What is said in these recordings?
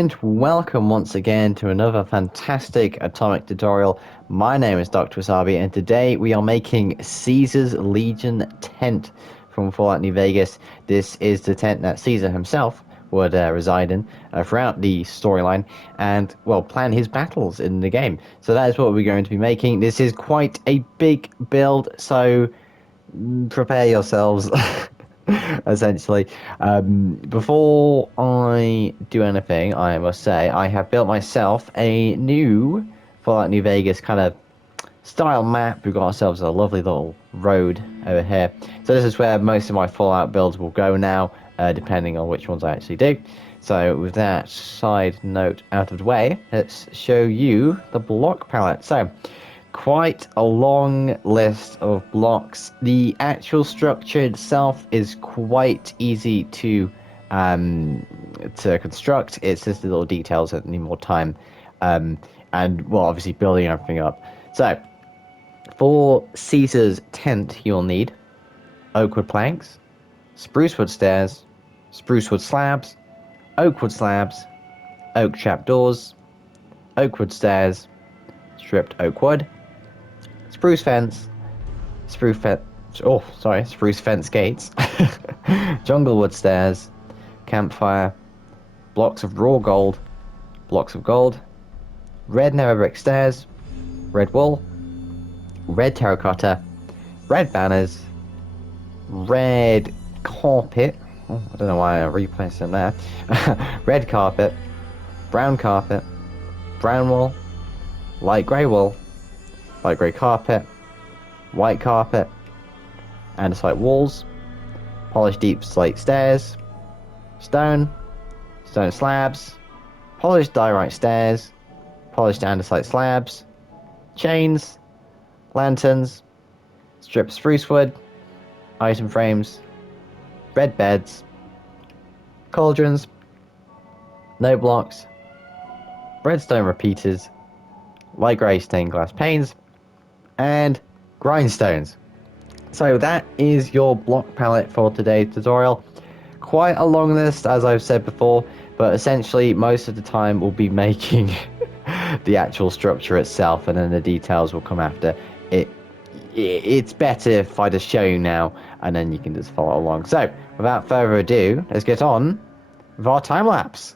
And welcome once again to another fantastic atomic tutorial. My name is Dr. Wasabi, and today we are making Caesar's Legion tent from Fallout New Vegas. This is the tent that Caesar himself would reside in throughout the storyline and, well, plan his battles in the game. So that is what we're going to be making. This is quite a big build, so prepare yourselves. Essentially, before I do anything, I must say I have built myself a new Fallout New Vegas kind of style map. We've got ourselves a lovely little road over here. So this is where most of my Fallout builds will go now, depending on which ones I actually do. So with that side note out of the way, let's show you the block palette. So quite a long list of blocks. The actual structure itself is quite easy to construct. It's just the little details that need more time, and well, obviously building everything up. So for Caesar's tent, you'll need oak wood planks, spruce wood stairs, spruce wood slabs, oak wood slabs, oak trapdoors, oak wood stairs, stripped oak wood, spruce fence, spruce fence gates, jungle wood stairs, campfire, blocks of raw gold, blocks of gold, red narrow brick stairs, red wool, red terracotta, red banners, red carpet. Oh, I don't know why I replaced them there. Red carpet, brown wool, light grey wool, light grey carpet, white carpet, andesite walls, polished deep slate stairs, stone slabs, polished diorite stairs, polished andesite slabs, chains, lanterns, stripped spruce wood, item frames, red beds, cauldrons, no blocks, redstone repeaters, light grey stained glass panes, and grindstones. So that is your block palette for today's tutorial. Quite a long list, as I've said before, but essentially most of the time we'll be making the actual structure itself, and then the details will come after. It's better if I just show you now, and then you can just follow along. So without further ado, let's get on with our time lapse.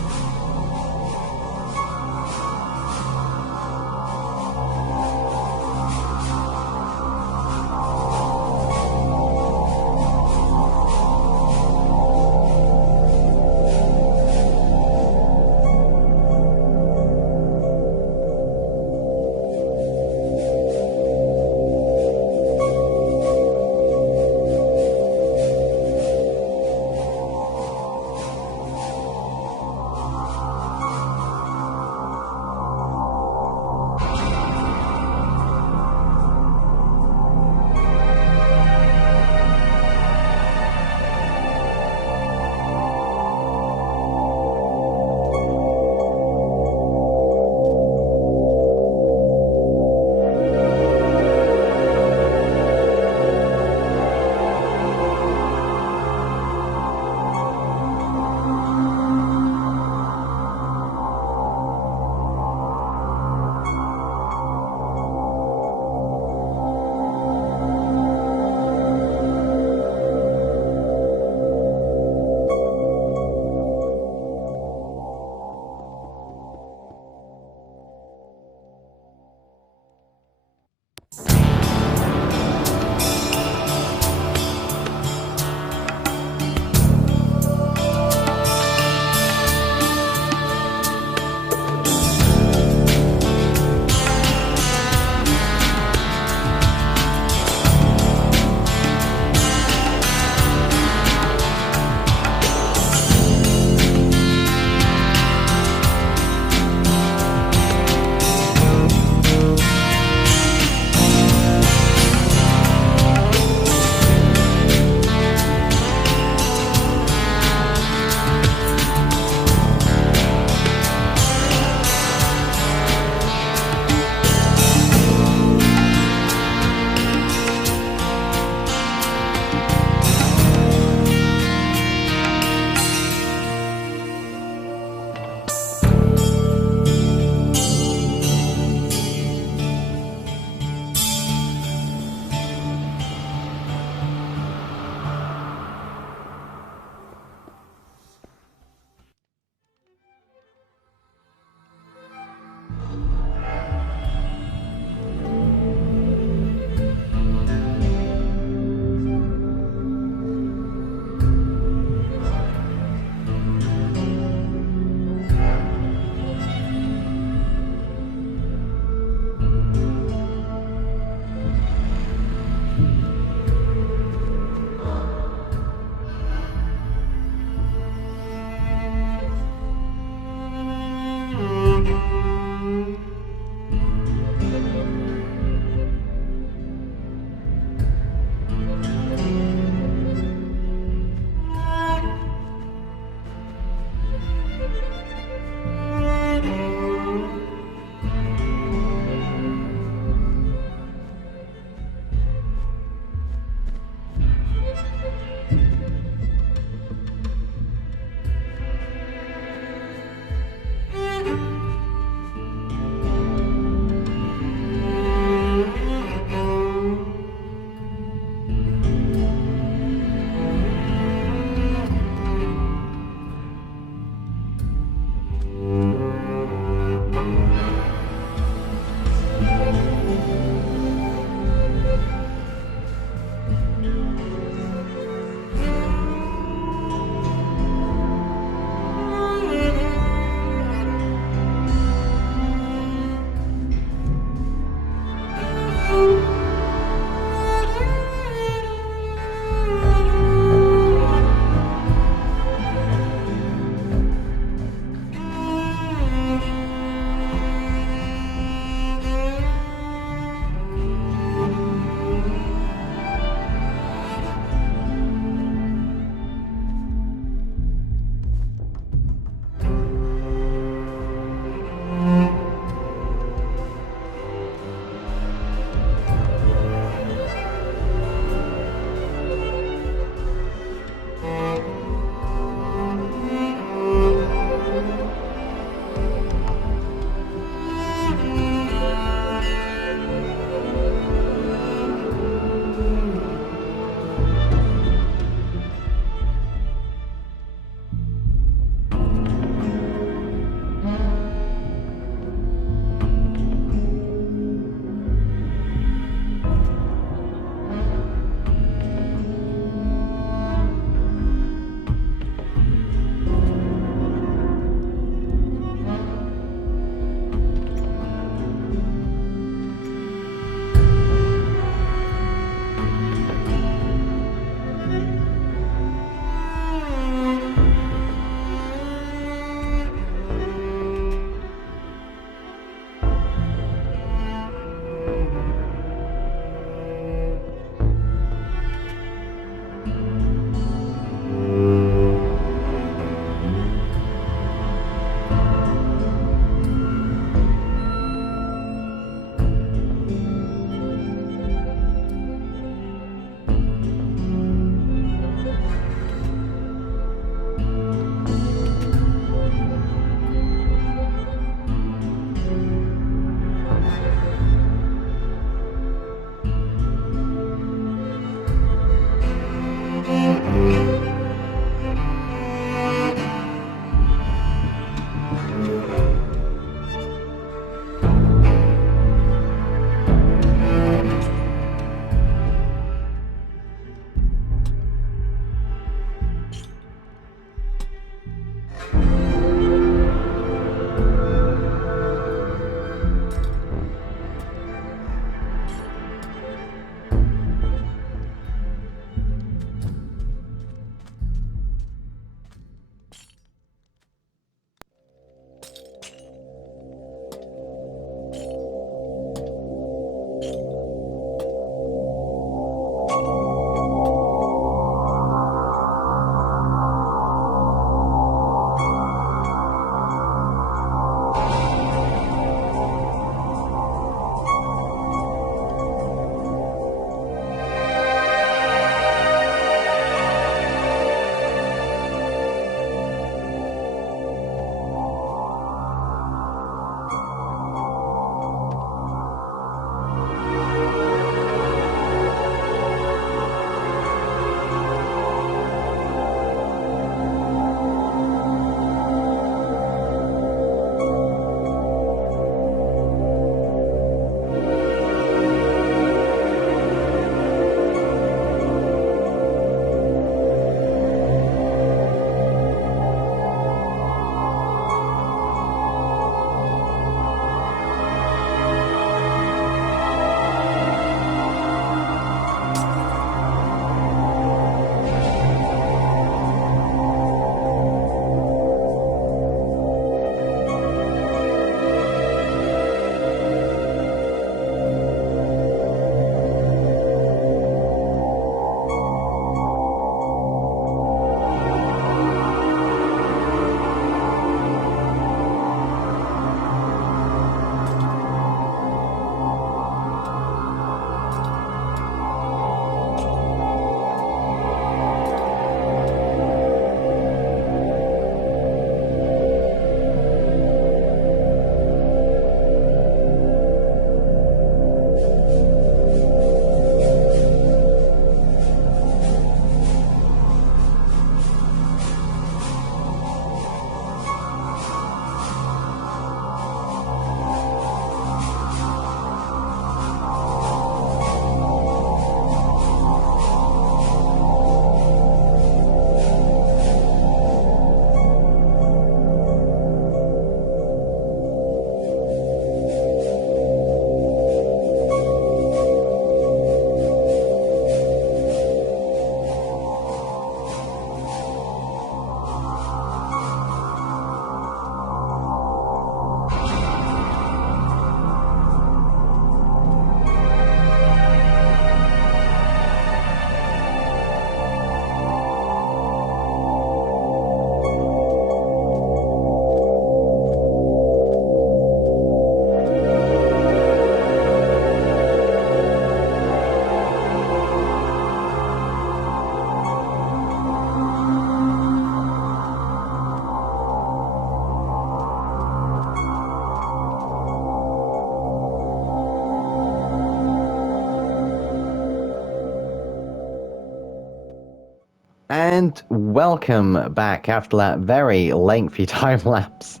And welcome back after that very lengthy time lapse.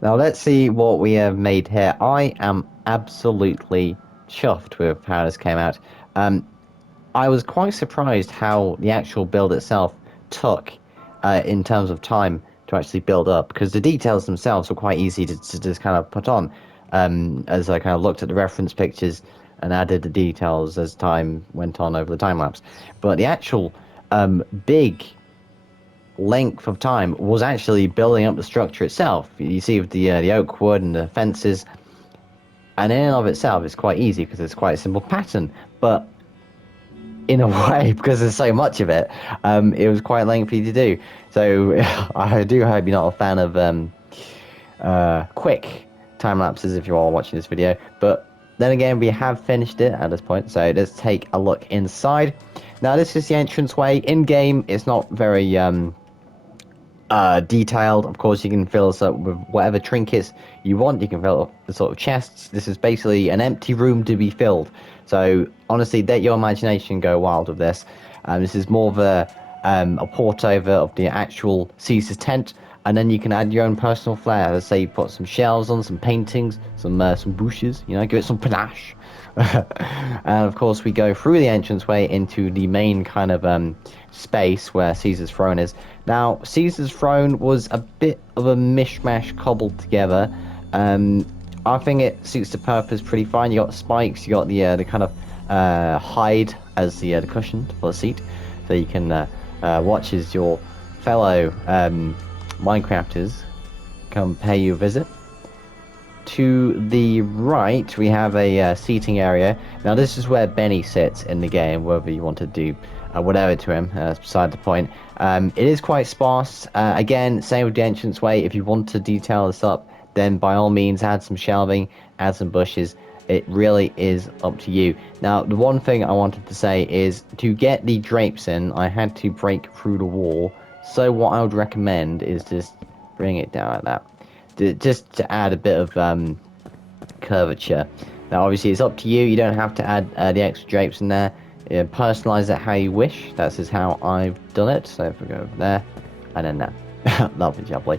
Now let's see what we have made here. I am absolutely chuffed with how this came out. I was quite surprised how the actual build itself took in terms of time to actually build up, because the details themselves were quite easy to just kind of put on as I kind of looked at the reference pictures and added the details as time went on over the time lapse. But the actual big length of time was actually building up the structure itself. You see with the oak wood and the fences, and in and of itself it's quite easy because it's quite a simple pattern, but in a way, because there's so much of it, it was quite lengthy to do. So I do hope you're not a fan of quick time lapses if you are watching this video. But then again, we have finished it at this point, so let's take a look inside. Now this is the entranceway. In game it's not very detailed. Of course, you can fill this up with whatever trinkets you want. You can fill up the sort of chests. This is basically an empty room to be filled. So honestly, let your imagination go wild with this. This is more of a port over of the actual Caesar's tent, and then you can add your own personal flair. Let's say you put some shelves on, some paintings, some bushes. You know, give it some panache. And of course, we go through the entranceway into the main kind of space where Caesar's throne is. Now, Caesar's throne was a bit of a mishmash cobbled together. I think it suits the purpose pretty fine. You got spikes, you got the kind of hide as the cushion for the seat, so you can watch as your fellow Minecrafters come pay you a visit. To the right, we have a seating area. Now, this is where Benny sits in the game, whether you want to do whatever to him, beside the point. It is quite sparse. Again, same with the entranceway. If you want to detail this up, then by all means add some shelving, add some bushes. It really is up to you. Now, the one thing I wanted to say is, to get the drapes in, I had to break through the wall. So what I would recommend is just bring it down like that. Just to add a bit of curvature. Now obviously it's up to you. You don't have to add the extra drapes in there. Personalize it how you wish. That's just how I've done it. So if we go over there and then that, lovely.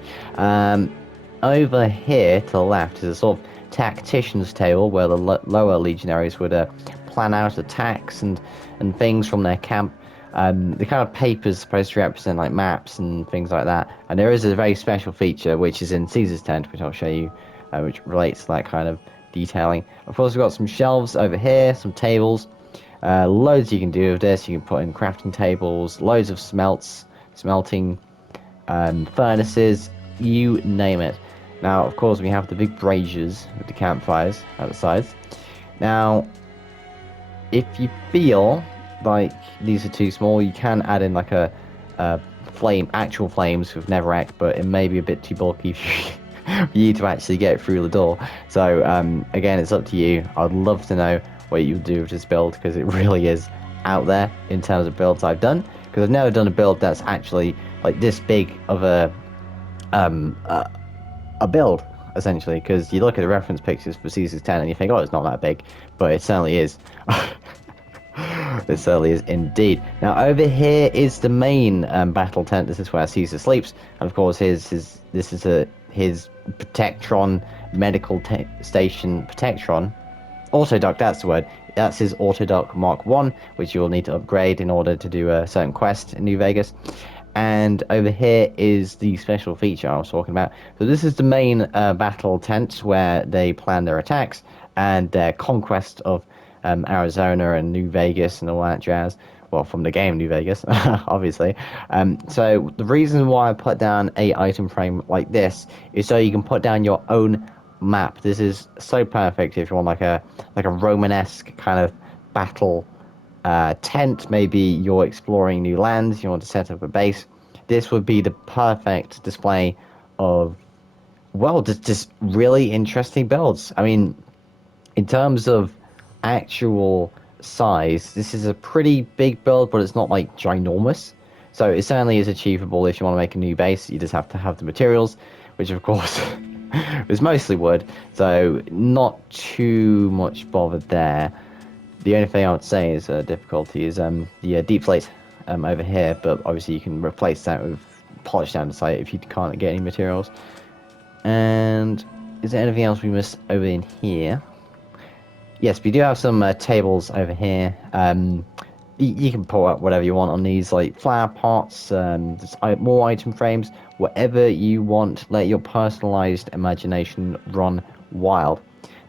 Over here to the left is a sort of tactician's table where the lower legionaries would plan out attacks and things from their camp. The kind of papers supposed to represent like maps and things like that, and there is a very special feature which is in Caesar's tent, which I'll show you, which relates to that kind of detailing. Of course, we've got some shelves over here, some tables, loads you can do with this. You can put in crafting tables, loads of smelting furnaces, you name it. Now, of course, we have the big braziers with the campfires at the sides. Now, if you feel like these are too small, you can add in like a actual flames with netherrack, but it may be a bit too bulky for you to actually get through the door. So again, it's up to you. I'd love to know what you do with this build, because it really is out there in terms of builds I've done, because I've never done a build that's actually like this big of a build, essentially. Because you look at the reference pictures for Caesar's 10 and you think, oh, it's not that big, but it certainly is. It certainly is indeed. Now over here is the main battle tent. This is where Caesar sleeps, and of course this is his Protectron medical station. Protectron Autodoc, that's the word. That's his Autodoc Mark 1, which you will need to upgrade in order to do a certain quest in New Vegas. And over here is the special feature I was talking about. So this is the main battle tent where they plan their attacks and their conquest of Arizona and New Vegas and all that jazz. Well, from the game New Vegas, obviously. So the reason why I put down a item frame like this is so you can put down your own map. This is so perfect if you want like a Romanesque kind of battle tent. Maybe you're exploring new lands, you want to set up a base. This would be the perfect display of, well, just really interesting builds. I mean, in terms of actual size, this is a pretty big build, but it's not like ginormous. So it certainly is achievable if you want to make a new base. You just have to have the materials, which of course is mostly wood, so not too much bother there. The only thing I would say is difficulty is the deep slate. over here, but obviously you can replace that with polished andesite if you can't get any materials. And is there anything else we missed over in here? Yes, we do have some tables over here. You can pull out whatever you want on these, like flower pots, more item frames, whatever you want. Let your personalized imagination run wild.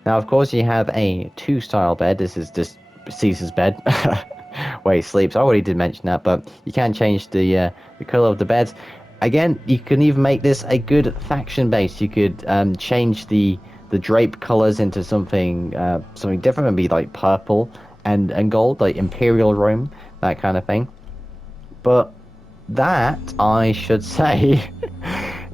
Now, of course, you have a 2-style bed. This is just Caesar's bed, where he sleeps. I already did mention that, but you can change the color of the beds. Again, you can even make this a good faction base. You could change the drape colors into something different, and be like purple and gold, like Imperial Rome, that kind of thing. But that, I should say,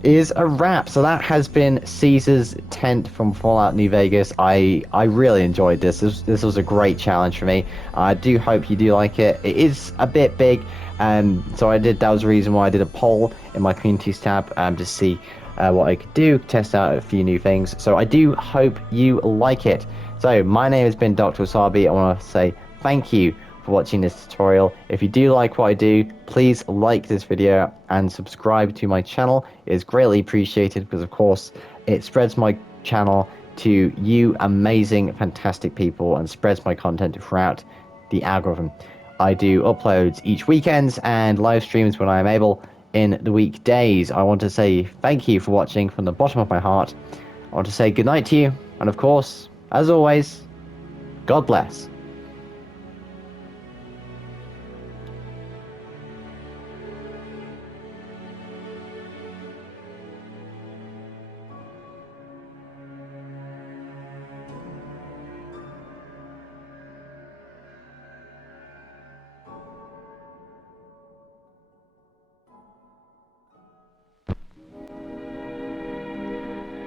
is a wrap. So that has been Caesar's tent from Fallout New Vegas. I really enjoyed this. This was a great challenge for me. I do hope you do like it. It is a bit big, so that was the reason why I did a poll in my communities tab to see what I could do, test out a few new things. So I do hope you like it. So my name has been Dr. Wasabi. I want to say thank you for watching this tutorial. If you do like what I do, please like this video and subscribe to my channel. It is greatly appreciated because, of course, it spreads my channel to you amazing, fantastic people and spreads my content throughout the algorithm. I do uploads each weekends and live streams when I am able in the weekdays. I want to say thank you for watching from the bottom of my heart. I want to say goodnight to you, and of course, as always, God bless.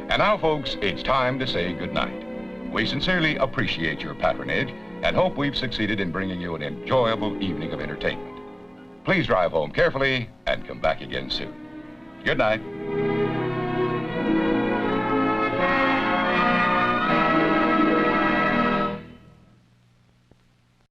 And now, folks, it's time to say goodnight. We sincerely appreciate your patronage and hope we've succeeded in bringing you an enjoyable evening of entertainment. Please drive home carefully and come back again soon. Good night.